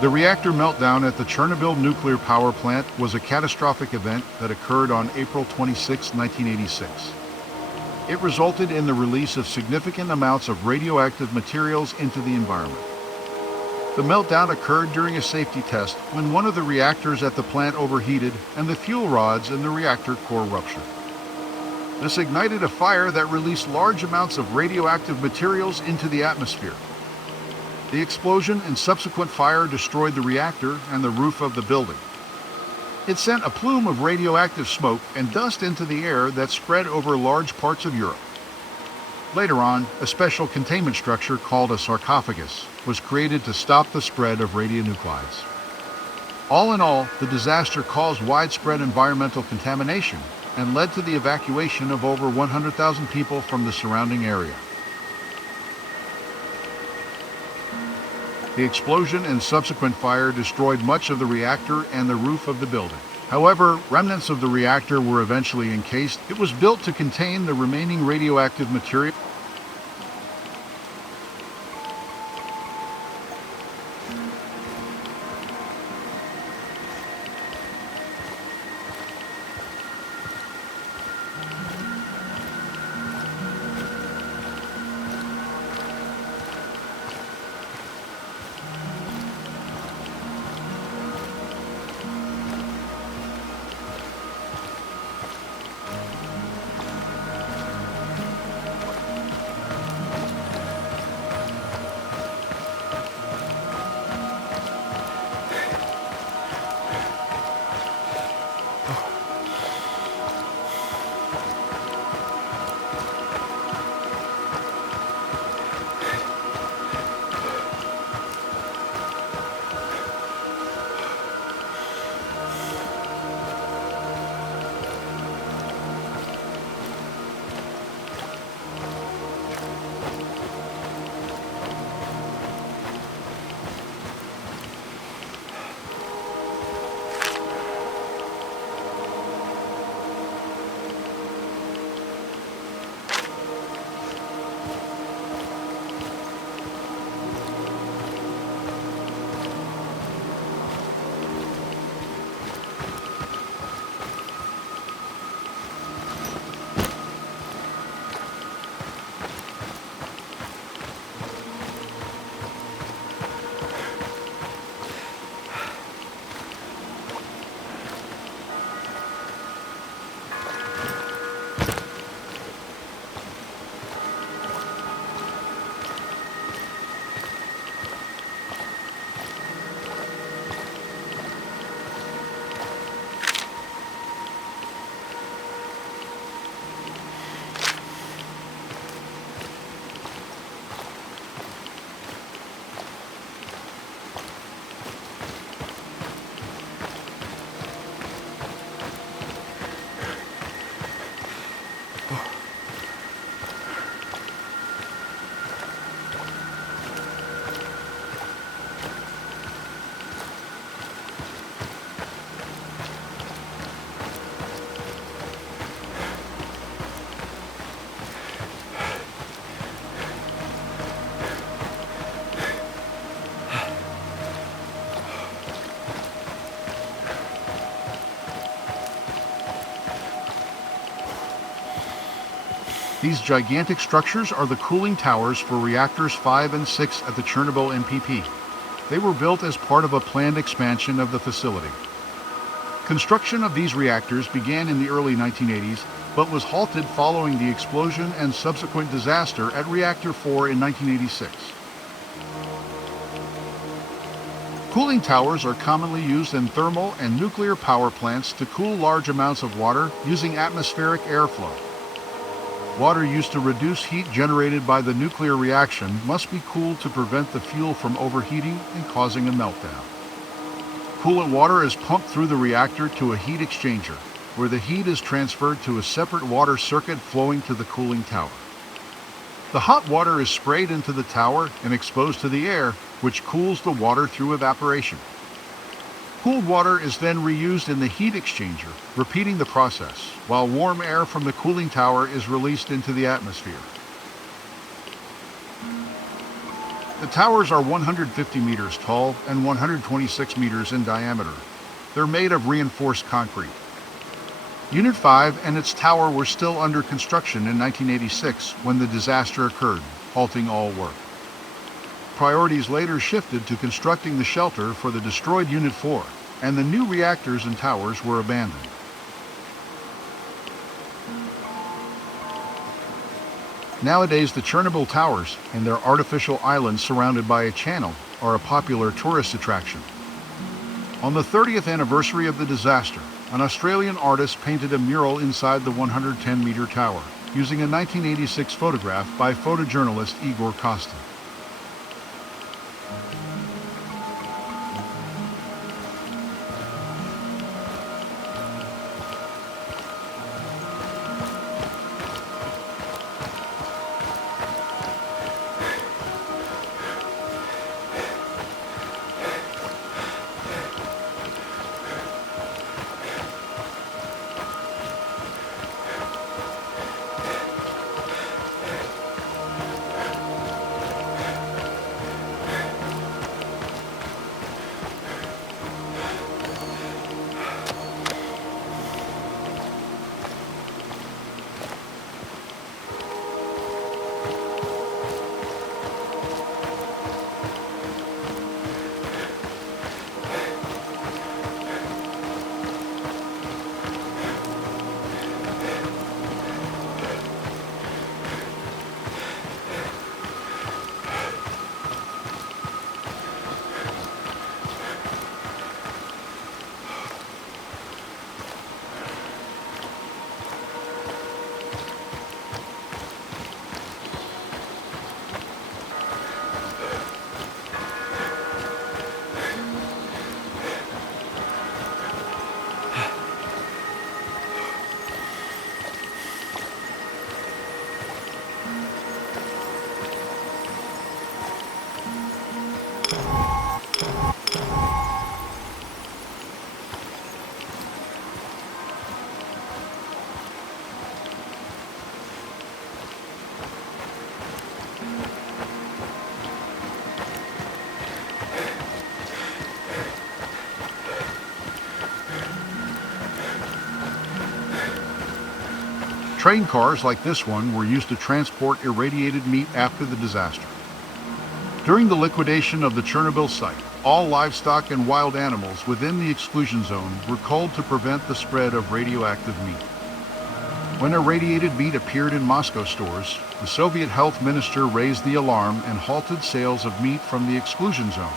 The reactor meltdown at the Chernobyl Nuclear Power Plant was a catastrophic event that occurred on April 26, 1986. It resulted in the release of significant amounts of radioactive materials into the environment. The meltdown occurred during a safety test when one of the reactors at the plant overheated and the fuel rods in the reactor core ruptured. This ignited a fire that released large amounts of radioactive materials into the atmosphere. The explosion and subsequent fire destroyed the reactor and the roof of the building. It sent a plume of radioactive smoke and dust into the air that spread over large parts of Europe. Later on, a special containment structure called a sarcophagus was created to stop the spread of radionuclides. All in all, the disaster caused widespread environmental contamination and led to the evacuation of over 100,000 people from the surrounding area. The explosion and subsequent fire destroyed much of the reactor and the roof of the building. However, remnants of the reactor were eventually encased. It was built to contain the remaining radioactive material. These gigantic structures are the cooling towers for reactors 5 and 6 at the Chernobyl NPP. They were built as part of a planned expansion of the facility. Construction of these reactors began in the early 1980s, but was halted following the explosion and subsequent disaster at Reactor 4 in 1986. Cooling towers are commonly used in thermal and nuclear power plants to cool large amounts of water using atmospheric airflow. Water used to reduce heat generated by the nuclear reaction must be cooled to prevent the fuel from overheating and causing a meltdown. Coolant water is pumped through the reactor to a heat exchanger, where the heat is transferred to a separate water circuit flowing to the cooling tower. The hot water is sprayed into the tower and exposed to the air, which cools the water through evaporation. Cooled water is then reused in the heat exchanger, repeating the process, while warm air from the cooling tower is released into the atmosphere. The towers are 150 meters tall and 126 meters in diameter. They're made of reinforced concrete. Unit 5 and its tower were still under construction in 1986 when the disaster occurred, halting all work. Priorities later shifted to constructing the shelter for the destroyed Unit 4, and the new reactors and towers were abandoned. Nowadays, the Chernobyl towers and their artificial islands surrounded by a channel are a popular tourist attraction. On the 30th anniversary of the disaster, an Australian artist painted a mural inside the 110-meter tower, using a 1986 photograph by photojournalist Igor Kostin. Train cars like this one were used to transport irradiated meat after the disaster. During the liquidation of the Chernobyl site, all livestock and wild animals within the exclusion zone were culled to prevent the spread of radioactive meat. When irradiated meat appeared in Moscow stores, the Soviet health minister raised the alarm and halted sales of meat from the exclusion zone.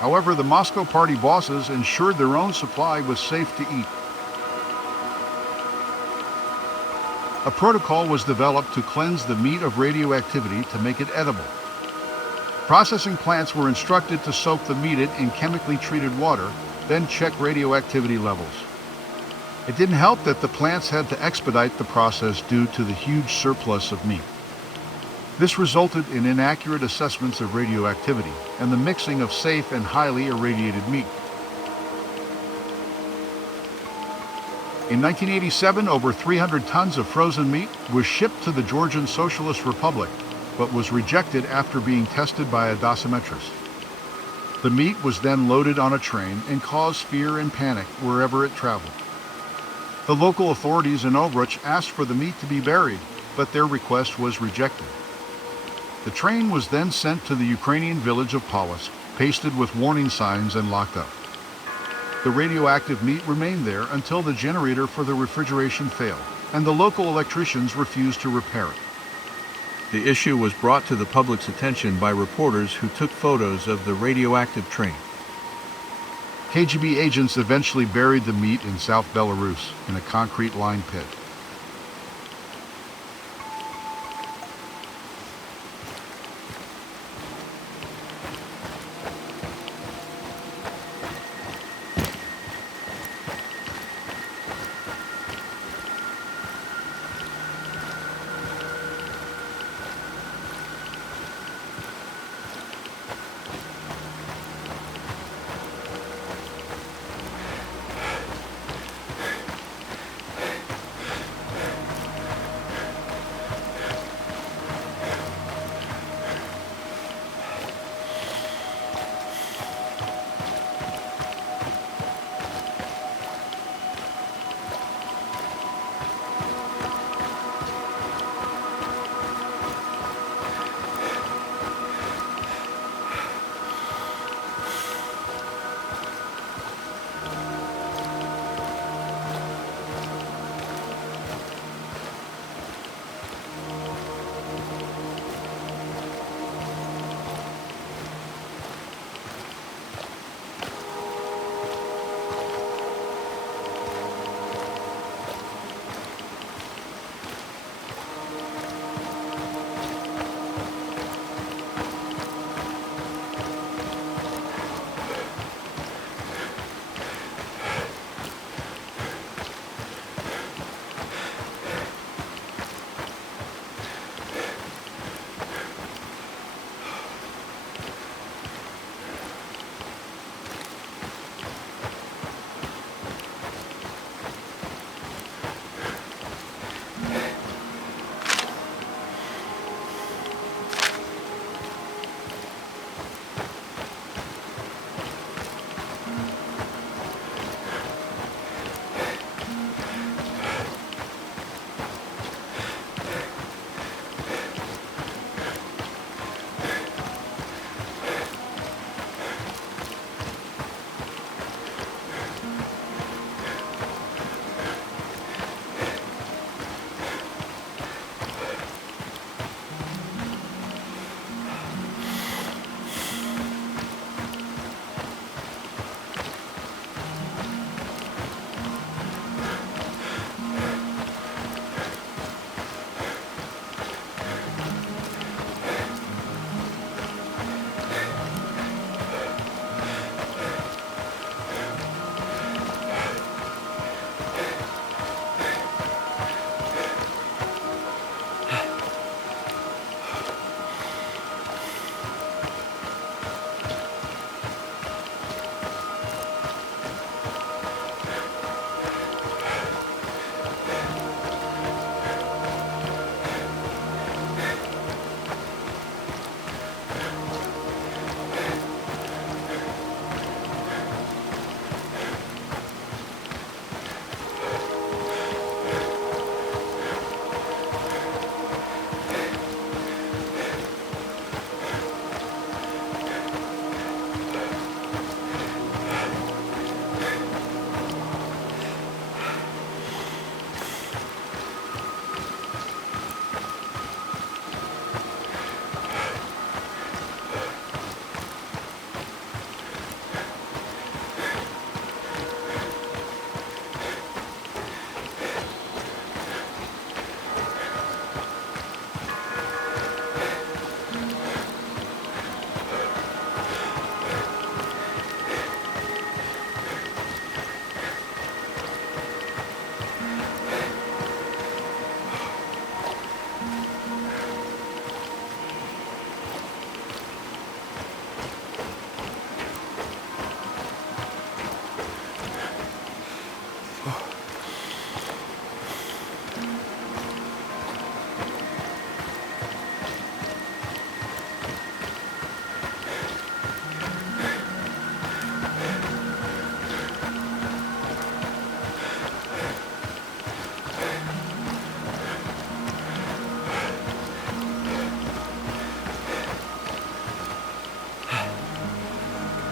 However, the Moscow party bosses ensured their own supply was safe to eat. A protocol was developed to cleanse the meat of radioactivity to make it edible. Processing plants were instructed to soak the meat in chemically treated water, then check radioactivity levels. It didn't help that the plants had to expedite the process due to the huge surplus of meat. This resulted in inaccurate assessments of radioactivity and the mixing of safe and highly irradiated meat. In 1987, over 300 tons of frozen meat was shipped to the Georgian Socialist Republic, but was rejected after being tested by a dosimetrist. The meat was then loaded on a train and caused fear and panic wherever it traveled. The local authorities in Ovruch asked for the meat to be buried, but their request was rejected. The train was then sent to the Ukrainian village of Polotsk, pasted with warning signs and locked up. The radioactive meat remained there until the generator for the refrigeration failed, and the local electricians refused to repair it. The issue was brought to the public's attention by reporters who took photos of the radioactive train. KGB agents eventually buried the meat in South Belarus in a concrete-lined pit.